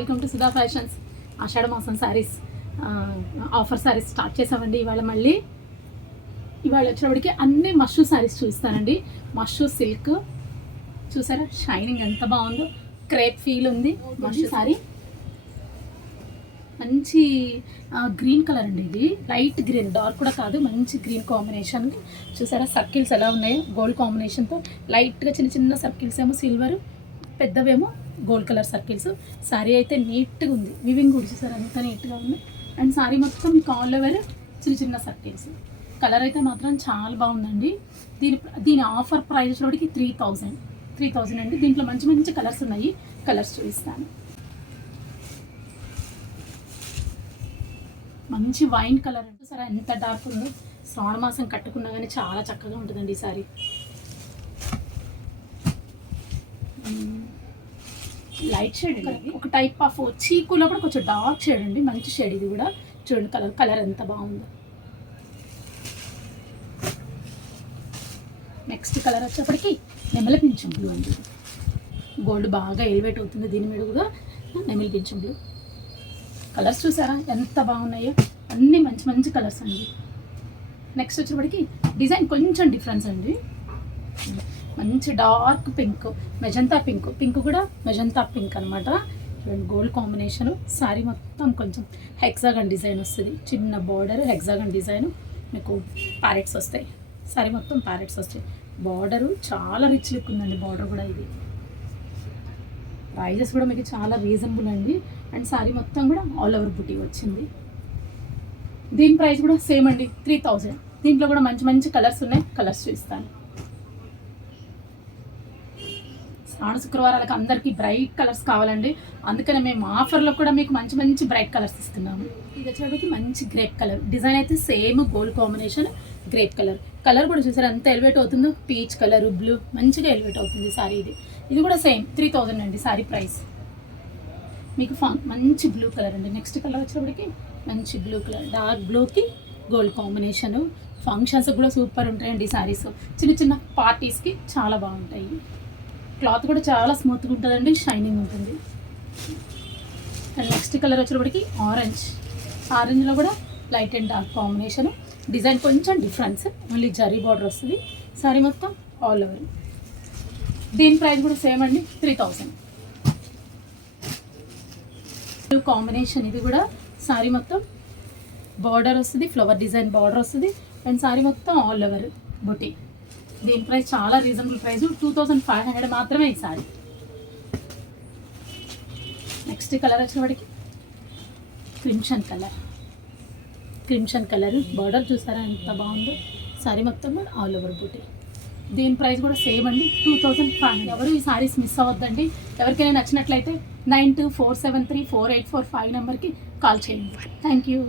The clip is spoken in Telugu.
Welcome to Sudha fashions. ఆషాఢ మాసం శారీస్ ఆఫర్ శారీస్ స్టార్ట్ చేసామండి. ఇవాళ వచ్చేటప్పటికి అన్ని మష్రూ శారీస్ చూపిస్తానండి. మష్రూ సిల్క్ చూసారా, షైనింగ్ ఎంత బాగుందో, క్రేప్ ఫీల్ ఉంది. మష్రూ శారీ మంచి గ్రీన్ కలర్ అండి. ఇది లైట్ గ్రీన్, డార్క్ కూడా కాదు, మంచి గ్రీన్ కాంబినేషన్. చూసారా సర్కిల్స్ ఎలా ఉన్నాయో, గోల్డ్ కాంబినేషన్తో లైట్గా చిన్న చిన్న సర్కిల్స్ ఏమో సిల్వర్, పెద్దవేమో గోల్డ్ కలర్ సర్కిల్స్. శారీ అయితే నీట్గా ఉంది, వివింగ్ కూడా చూసారు అంత నీట్గా ఉంది. అండ్ శారీ మొత్తం మీకు ఆల్ ఓవర్ చిన్న చిన్న సర్కిల్స్. కలర్ అయితే మాత్రం చాలా బాగుందండి. దీని ఆఫర్ ప్రైస్ వచ్చేటికి 3000 అండి. దీంట్లో మంచి మంచి కలర్స్ ఉన్నాయి, కలర్స్ చూపిస్తాను. మంచి వైన్ కలర్ అంటే సరే ఎంత డార్క్ ఉందో, శ్రావణ మాసం కట్టుకున్నా కానీ చాలా చక్కగా ఉంటుందండి ఈ సారీ. లైట్ షేడ్ ఒక టైప్ ఆఫ్ చీకులో కూడా కొంచెం డార్క్ షేడ్ అండి, మంచి షేడ్. ఇది కూడా చూడండి కలర్ ఎంత బాగుందో. నెక్స్ట్ కలర్ వచ్చేప్పటికి నెమలి పింఛం బ్లూ అండి. గోల్డ్ బాగా ఎలివేట్ అవుతుంది దీని మీద కూడా. నెమలి పింఛం బ్లూ కలర్స్ చూసారా ఎంత బాగున్నాయో, అన్నీ మంచి మంచి కలర్స్ అండి. నెక్స్ట్ వచ్చేప్పటికి డిజైన్ కొంచెం డిఫరెన్స్ అండి. మంచి డార్క్ పింక్, మెజంతా పింక్ కూడా మెజంతా పింక్ అనమాట. చూడండి గోల్డ్ కాంబినేషను. శారీ మొత్తం కొంచెం హెక్సాగన్ డిజైన్ వస్తుంది, చిన్న బార్డర్ హెక్సాగన్ డిజైన్, మీకు ప్యారెట్స్ వస్తాయి. శారీ మొత్తం ప్యారెట్స్ వస్తాయి. బార్డరు చాలా రిచ్ లుక్ ఉందండి. బార్డర్ కూడా ఇది ప్రైజెస్ కూడా మీకు చాలా రీజనబుల్ అండి. అండ్ శారీ మొత్తం కూడా ఆల్ ఓవర్ బుటీ వచ్చింది. దీని ప్రైస్ కూడా సేమ్ అండి, 3000. దీంట్లో కూడా మంచి మంచి కలర్స్ ఉన్నాయి, కలర్స్ చూపిస్తాను. శ్రావణ శుక్రవారాలకు అందరికీ బ్రైట్ కలర్స్ కావాలండి, అందుకనే మేము ఆఫర్లో కూడా మీకు మంచి మంచి బ్రైట్ కలర్స్ ఇస్తున్నాము. ఇది వచ్చేటప్పటికి మంచి గ్రేప్ కలర్ డిజైన్, అయితే same gold combination grape colour కూడా చూసారు ఎంత ఎలివేట్ అవుతుందో. పీచ్ కలర్, బ్లూ మంచిగా ఎలివేట్ అవుతుంది శారీ. ఇది కూడా సేమ్ 3000 అండి శారీ ప్రైస్. మీకు మంచి బ్లూ కలర్ అండి. నెక్స్ట్ కలర్ వచ్చేటప్పటికి మంచి బ్లూ కలర్, డార్క్ బ్లూకి గోల్డ్ కాంబినేషను. ఫంక్షన్స్ కూడా సూపర్ ఉంటాయండి శారీస్, చిన్న చిన్న పార్టీస్కి చాలా బాగుంటాయి. క్లాత్ కూడా చాలా స్మూత్గా ఉంటుందండి, షైనింగ్ ఉంటుంది. అండ్ నెక్స్ట్ కలర్ వచ్చేటప్పటికి ఆరెంజ్లో కూడా light and dark combination. Design కొంచెం డిఫరెన్స్, మళ్ళీ జరీ బార్డర్ వస్తుంది. శారీ మొత్తం ఆల్ ఓవర్. దీని ప్రైస్ కూడా సేమ్ అండి, 3000. కాంబినేషన్ ఇది కూడా. శారీ మొత్తం బార్డర్ వస్తుంది, ఫ్లవర్ డిజైన్ బార్డర్ వస్తుంది. అండ్ శారీ మొత్తం ఆల్ ఓవర్ బుటీ. దీని ప్రైస్ చాలా రీజనబుల్ ప్రైస్, 2500 మాత్రమే ఈ శారీ. నెక్స్ట్ కలర్ వచ్చేవాడికి క్రిమ్షన్ కలర్ బార్డర్ చూసారా ఎంత బాగుందో. శారీ మొత్తం కూడా ఆల్ ఓవర్ బూటీ. దీని ప్రైస్ కూడా సేమ్ అండి, 2500. ఎవరు ఈ శారీస్ మిస్ అవ్వద్దండి. ఎవరికైనా నచ్చినట్లయితే 9247348445 నెంబర్కి కాల్ చేయండి. Thank you.